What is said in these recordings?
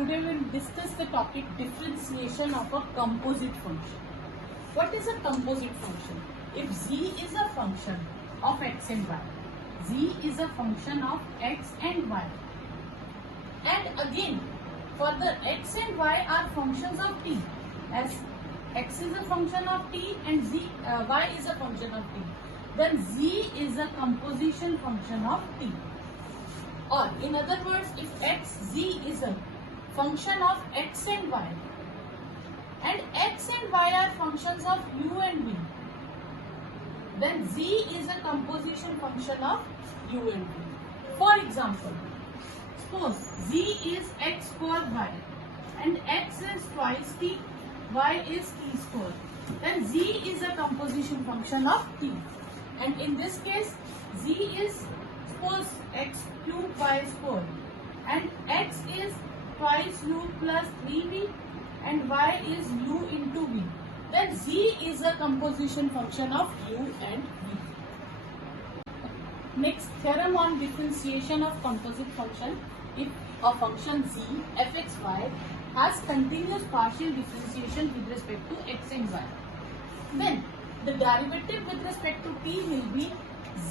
Today we will discuss the topic differentiation of a composite function. What is a composite function? If z is a function of x and y, z is a function of x and y, and again for the x and y are functions of t, as x is a function of t and y is a function of t, then z is a composition function of t. Or in other words, if z is a function of x and y, and x and y are functions of u and v, then z is a composition function of u and v. For example, suppose z is x square y and x is twice t, y is t square, then z is a composition function of t. And in this case, z is suppose x cube y square and x is twice u plus 3v and y is u into v, then z is a composition function of u and v. Next, theorem on differentiation of composite function. If a function z fxy has continuous partial differentiation with respect to x and y, then the derivative with respect to t will be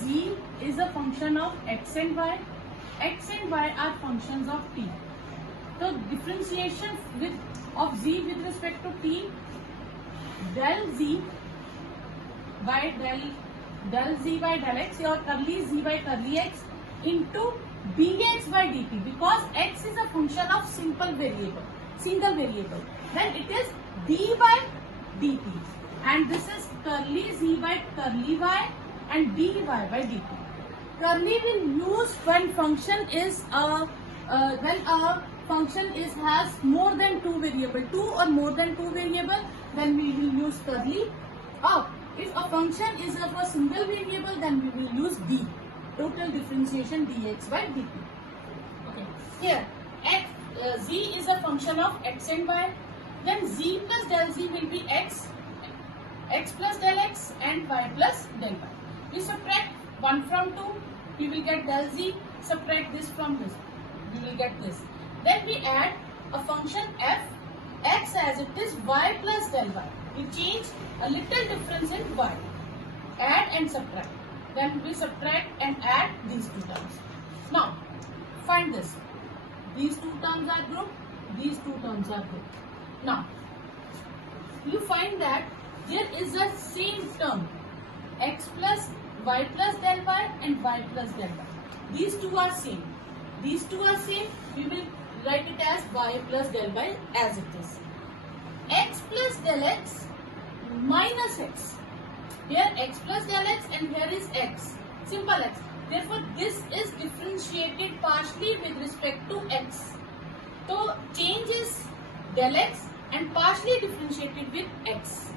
z is a function of x and y are functions of t. So differentiation of z with respect to t, del z by del x or curly z by curly x into dx by dt, because x is a function of single variable, then it is d by dt, and this is curly z by curly y and dy by dt. Curly will use when function is has more than two or more than two variable, then we will use curly. Or if a function is of a single variable, then we will use d, total differentiation dx by dt. Okay. Here z is a function of x and y, then z plus del z will be x plus del x and y plus del y. We subtract 1 from 2, we will get del z, subtract this from this, we will get this. Then we add a function f, x as it is, y plus del y. We change a little difference in y, add and subtract. Then we subtract and add these two terms. Now, find this. These two terms are grouped, these two terms are grouped. Now, you find that there is a same term, x plus y plus del y and y plus del y. These two are same. These two are same. We will write it as y plus del y as it is. X plus del x minus x. Here x plus del x and here is x. Simple x. Therefore, this is differentiated partially with respect to x. So, change is del x and partially differentiated with x.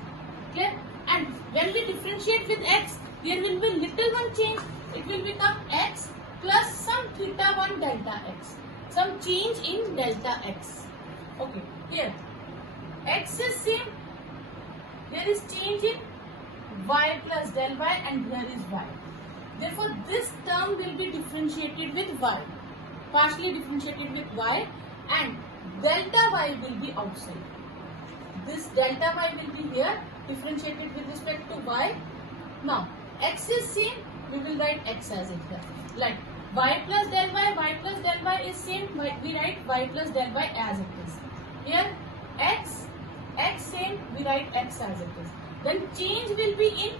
Clear? And when we differentiate with x, there will be little one change. It will become x plus some theta 1 delta x. Some change in delta x. Okay. Here, x is same. There is change in y plus del y and here is y. Therefore, this term will be differentiated with y. Partially differentiated with y and delta y will be outside. This delta y will be here, differentiated with respect to y. Now, x is same, we will write x as it here. Like y plus del y is same, we write y plus del y as it is. Here, x same, we write x as it is. Then change will be in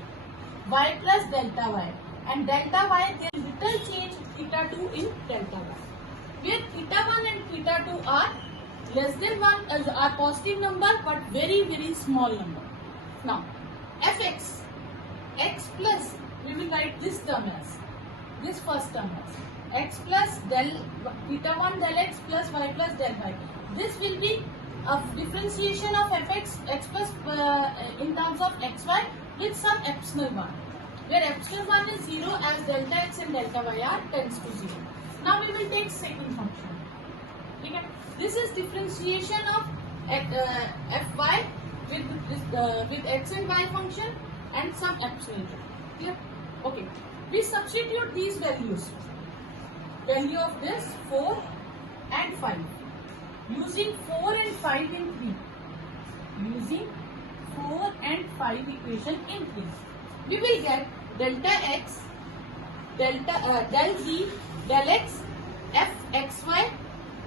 y plus delta y. And delta y, there is little change theta 2 in delta y. Where theta 1 and theta 2 are less than 1 are positive number but very small number. Now, fx, x plus, we will write this term as, this first term as, x plus del, theta 1 del x plus y plus del y. This will be a differentiation of fx, x plus in terms of xy with some epsilon 1. Where epsilon 1 is 0 as delta x and delta y are tends to 0. Now we will take second function. Okay. This is differentiation of fy with x and y function and some epsilon. Clear? Okay. We substitute these values. Value of this 4 and 5. using 4 and 5 in 3. Using 4 and 5 equation in 3. We will get delta x, del z, del x, f xy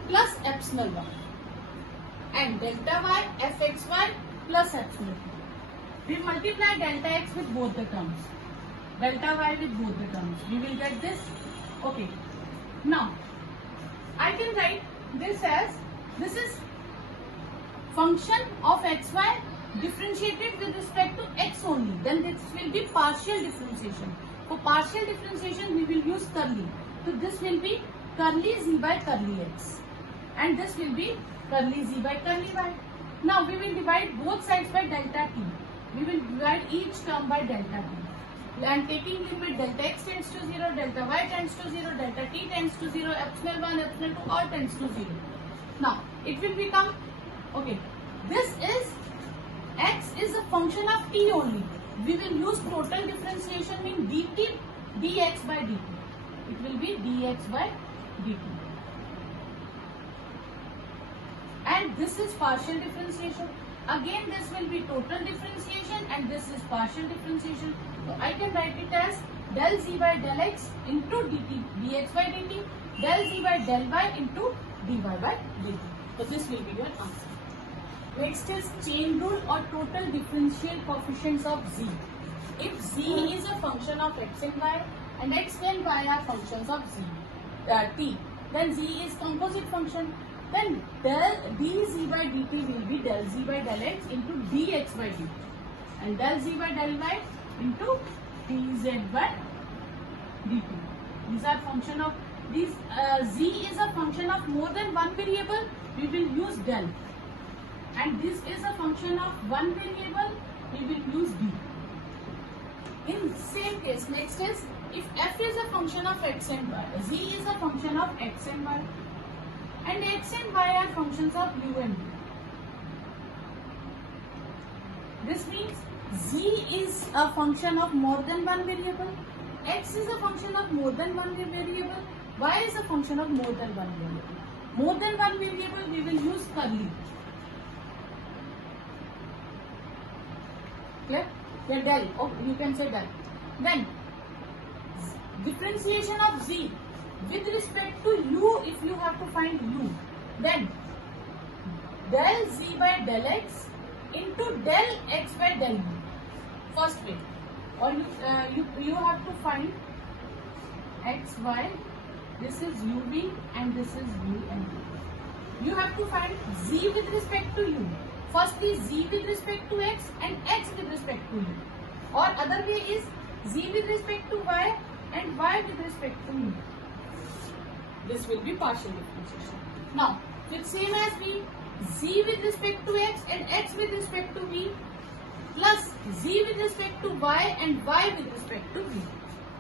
plus epsilon 1 and delta y, f xy plus epsilon 2. We multiply delta x with both the terms, delta y with both the terms. We will get this. Okay. Now, I can write this as, this is function of xy differentiated with respect to x only. Then this will be partial differentiation. For partial differentiation, we will use curly. So this will be curly z by curly x. And this will be curly z by curly y. Now we will divide both sides by delta t. We will divide each term by delta t. And taking limit delta x tends to 0, delta y tends to 0, delta t tends to 0, epsilon 1, epsilon 2 all tends to 0. Now it will become, okay, this is x is a function of t only. We will use total differentiation mean dt dx by dt. It will be dx by dt. And this is partial differentiation. Again this will be total differentiation and this is partial differentiation. So I can write it as del z by del x into dt dx by dt, del z by del y into dy by dt. So this will be your answer. Next is chain rule or total differential coefficients of z. If z is a function of x and y and x and y are functions of t, then z is composite function. Then del dz by dt will be del z by del x into dx by dt and del z by del y into dz by dt. These are function of these. Z is a function of more than one variable. We will use del. And this is a function of one variable, we will use d. In same case, next is if f is a function of x and y, z is a function of x and y, and x and y are functions of u and v. This means z is a function of more than one variable, x is a function of more than one variable, y is a function of more than one variable. More than one variable, we will use curly. Clear? Yeah, del. Oh, you can say del. Then differentiation of z with respect to u. If you have to find u, then del z by del x into del x by del u. First way, or you have to find x y. This is u v and this is u and v. You have to find z with respect to u. Firstly, z with respect to x and x with respect to u. Or other way is z with respect to y and y with respect to u. This will be partial differentiation. Now, with same as v, z with respect to x and x with respect to v plus z with respect to y and y with respect to v.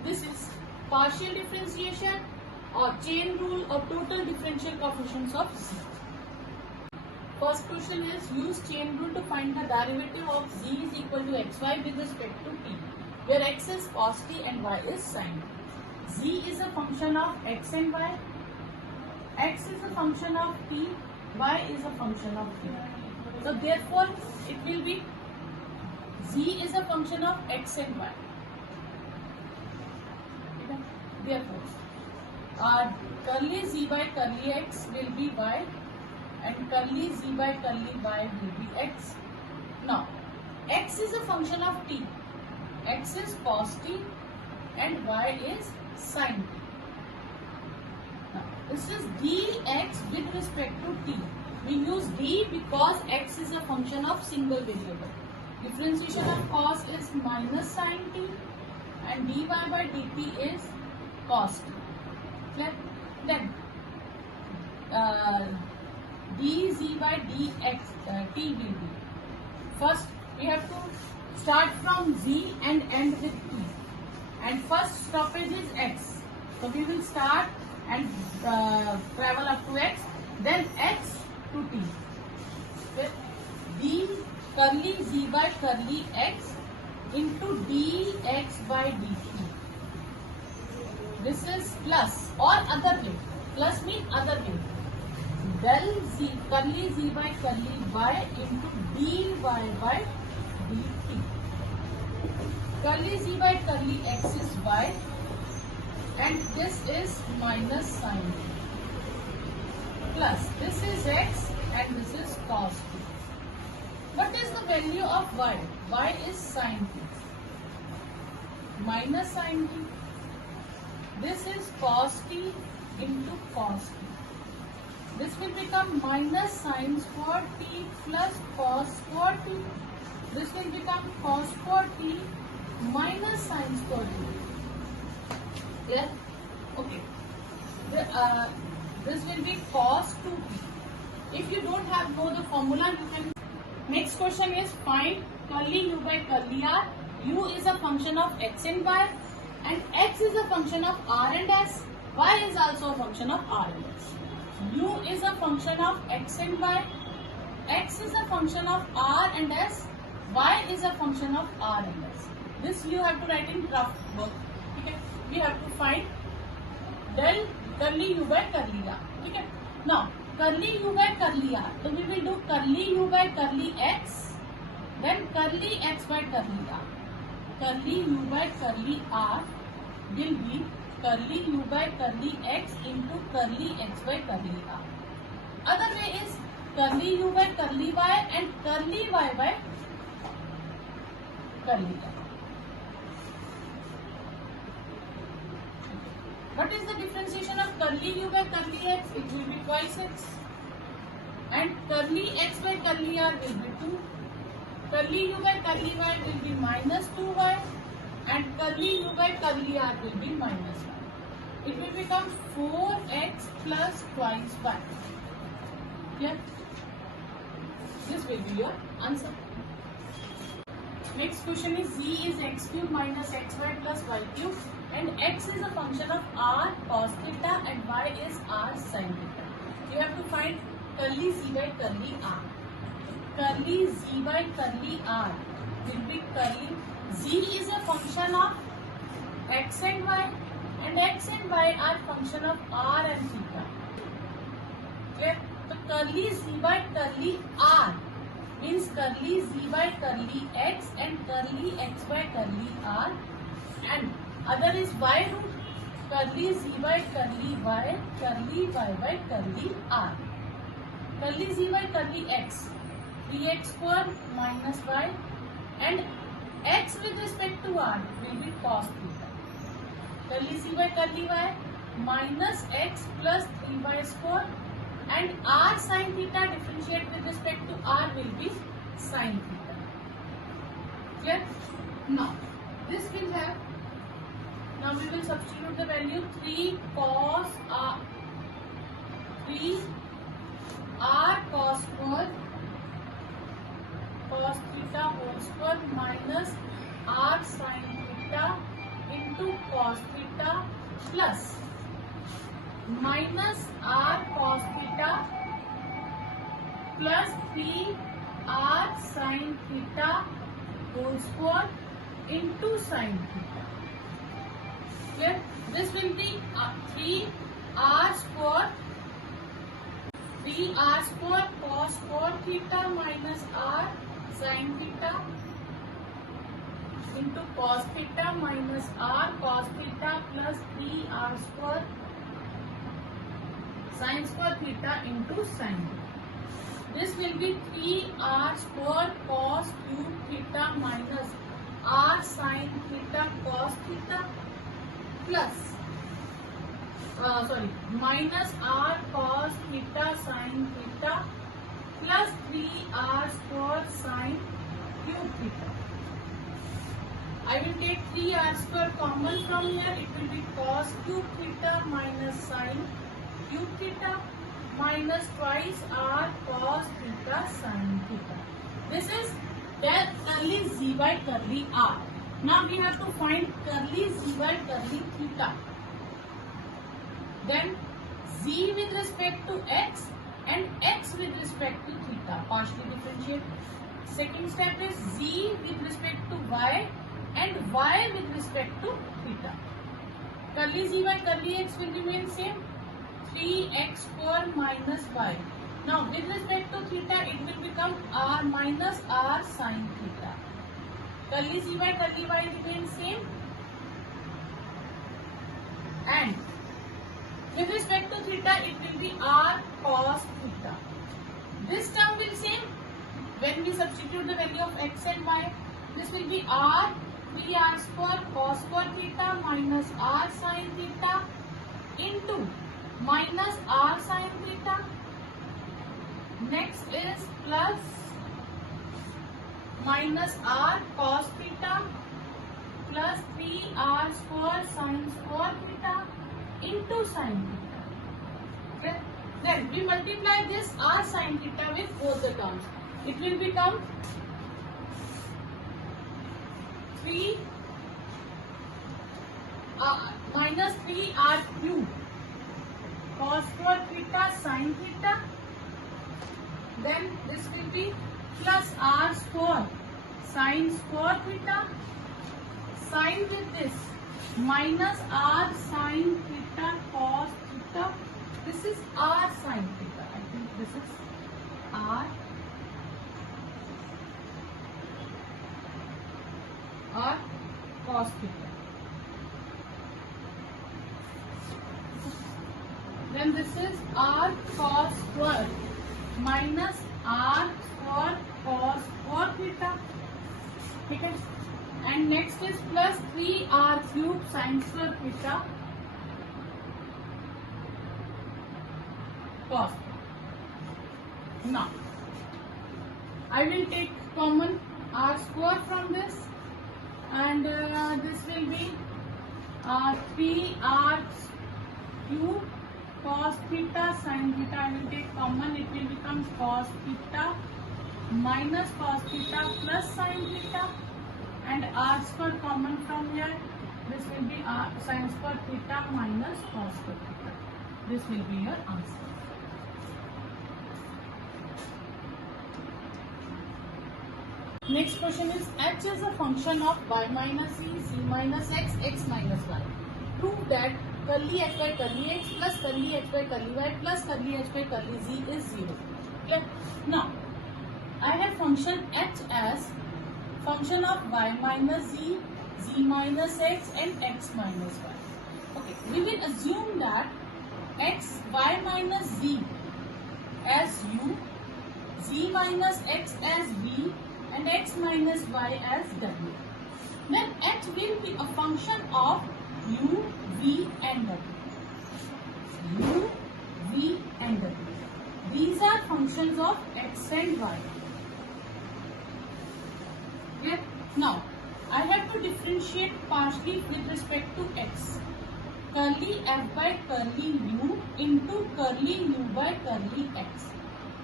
This is partial differentiation or chain rule or total differential coefficients of z. First question is use chain rule to find the derivative of z is equal to xy with respect to t, where x is cos t and y is sin t. Z is a function of x and y, x is a function of t, y is a function of t. So therefore it will be z is a function of x and y. Therefore curly z by curly x will be y and curly z by curly y will be x. Now, x is a function of t. X is cos t and y is sin t. Now, this is dx with respect to t. We use d because x is a function of single variable. Differentiation of cos is minus sin t and dy by dt is cos t. Clear? Then dz by dx t will be, first we have to start from z and end with t, and first stoppage is x. So we will start and travel up to x, then x to t. With d curly z by curly x into dx by dt. This is plus or other way. Plus means other way. del z curly z by curly y into dy by dt. Curly z by curly x is y and this is minus sin plus this is x and this is cos t. What is the value of y? Y is sin t minus sin t. This is cos t into cos t. This will become minus sin square t plus cos square t. This will become cos square t minus sin square t. Clear? Okay. This will be cos 2t. If you don't know the formula, you can. Next question is find curly u by curly r. U is a function of x and y, and x is a function of r and s. Y is also a function of r and s. U is a function of x and y. X is a function of r and s. Y is a function of r and s. This you have to write in rough work. Okay. We have to find del curly u by curly r. Okay. Now curly u by curly r. So we will do curly u by curly x, then curly x by curly r. Curly u by curly r will be curly u by curly x into curly x by curly r. Other way is curly u by curly y and curly y by curly r. What is the differentiation of curly u by curly x? It will be twice x. And curly x by curly r will be 2. Curly u by curly y will be minus 2y. And curly u by curly r will be minus 1. It will become 4x plus twice y. Clear? This will be your answer. Next question is z is x cube minus xy plus y cube. And x is a function of r cos theta and y is r sin theta. You have to find curly z by curly r. Curly z by curly r will be curly. Z is a function of x and y, and x and y are function of r and theta. Okay? So curly z by curly r means curly z by curly x and curly x by curly r, and other is y root curly z by curly y, curly y by curly r. Curly z by curly x, 3x square minus y, and x with respect to r will be cos theta. Curly z by curly y minus x plus 3y square, and r sin theta differentiate with respect to r will be sin theta. Clear? Now this will have. Now we will substitute the value 3 cos r, 3 r cos square cos theta whole square minus r sin theta into cos theta plus minus r cos theta plus 3 r sin theta whole square into sin theta. Here, this will be 3r square cos square theta minus r sin theta into cos theta minus r cos theta plus 3r square sin square theta into sin theta. This will be 3r square cos cube theta minus r sin theta cos theta plus minus r cos theta sin theta plus 3r square sin cube theta. I will take 3r square common from here. It will be cos cube theta minus sin cube theta minus twice r cos theta sin theta. This is del curly z by curly r. Now we have to find curly z by curly theta. Then z with respect to x and x with respect to theta. Partially differentiate. Second step is z with respect to y and y with respect to theta. Curly z by curly x will remain same. 3x square minus y Now with respect to theta, it will become r minus r sin theta. Curly z by curly y remains same, and with respect to theta, it will be r cos theta. This term will same when we substitute the value of x and y. This will be r 3r square cos square theta minus r sin theta into minus r sin theta. Next is plus minus r cos theta plus 3r square sin square theta into sin theta. Okay. Then we multiply this r sin theta with both the terms. It will become 3 minus 3r cube cos square theta sin theta. Then this will be plus r square sin square theta. Sin with this minus r sin theta cos theta. This is r sin theta. I think this is r cos theta. Then this is r cos square minus r square cos square theta. Okay. And next is plus 3r cube sin square theta cos. Now I will take common r square from this, and this will be 3r cube cos theta sin theta. I will take common, it will become cos theta minus cos theta plus sin theta, and r square common from here. This will be sin square theta minus cos square theta. This will be your answer. Next question is, h is a function of y minus z, z minus x, x minus y. Prove that curly h by curly x plus curly h by curly y plus curly h by curly z is 0. Okay. Now, I have function h as function of y minus z, z minus x and x minus y. Okay. We will assume that x, y minus z as u, z minus x as v, and x minus y as w. Then h will be a function of u, v and w. U, v and w. These are functions of x and y. Yeah. Now, I have to differentiate partially with respect to x. Curly f by curly u into curly u by curly x.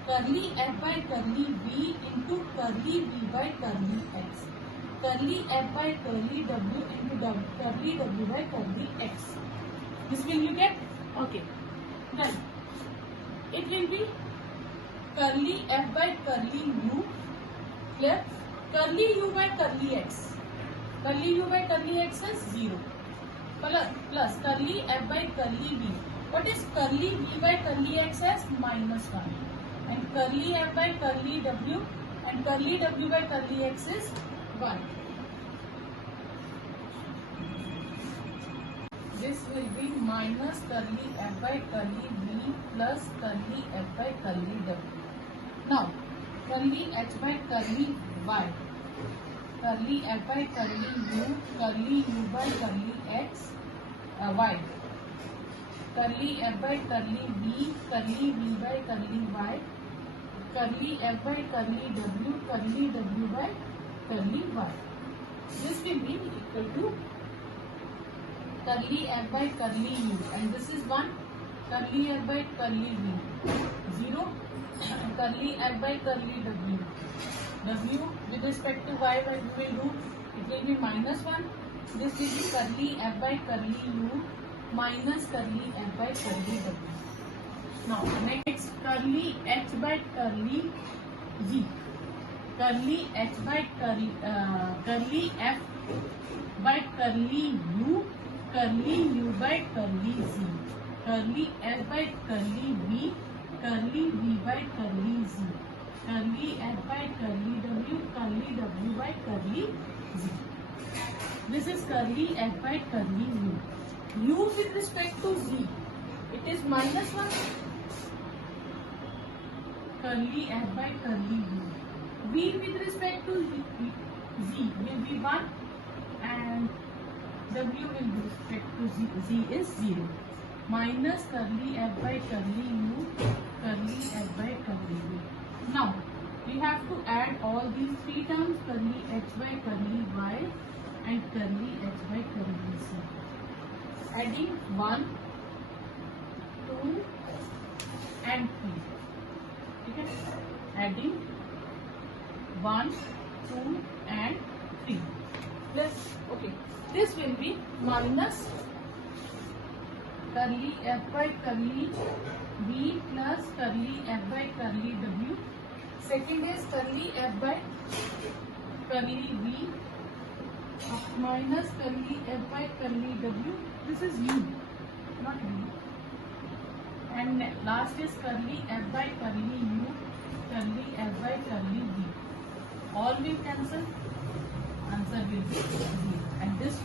Curly f by curly v into curly v by curly x. Curly f by curly w into curly w by curly x. This will you get? Okay. Then it will be curly f by curly u plus curly u by curly x. Curly u by curly x is 0. Plus curly f by curly v. What is curly v by curly x as minus 1. And curly f by curly w and curly w by curly x is 1. This will be minus curly f by curly v plus curly f by curly w. Now, curly h by curly y, curly f by curly u, curly u by curly x, y, curly f by curly v, curly v by curly y, curly f by curly w by curly y. This will be equal to curly f by curly u, and this is 1, curly f by curly v, 0, curly f by curly w. W with respect to y, we will do, it will be minus 1. This will be curly f by curly u minus curly f by curly w. Now, next curly h by curly g. Curly h by curly f by curly u, curly u by curly z, curly f by curly v, curly v by curly z, curly f by curly w by curly z. This is curly f by curly u. U with respect to z, it is -1. Curly f by curly u. V with respect to z will be 1 and w will be respect to z. Z is 0. Minus curly f by curly u, curly f by curly u. Now we have to add all these three terms, curly x by curly y and curly x by curly z. Adding 1, 2 and 3. Okay? Adding 1, 2 and 3. Plus, okay, this will be minus curly f by curly v plus curly f by curly w. Second is curly f by curly v minus curly f by curly w. This is u, not v. And last is curly f by curly u, curly f by curly v. All will cancel. Answer will be 0. And this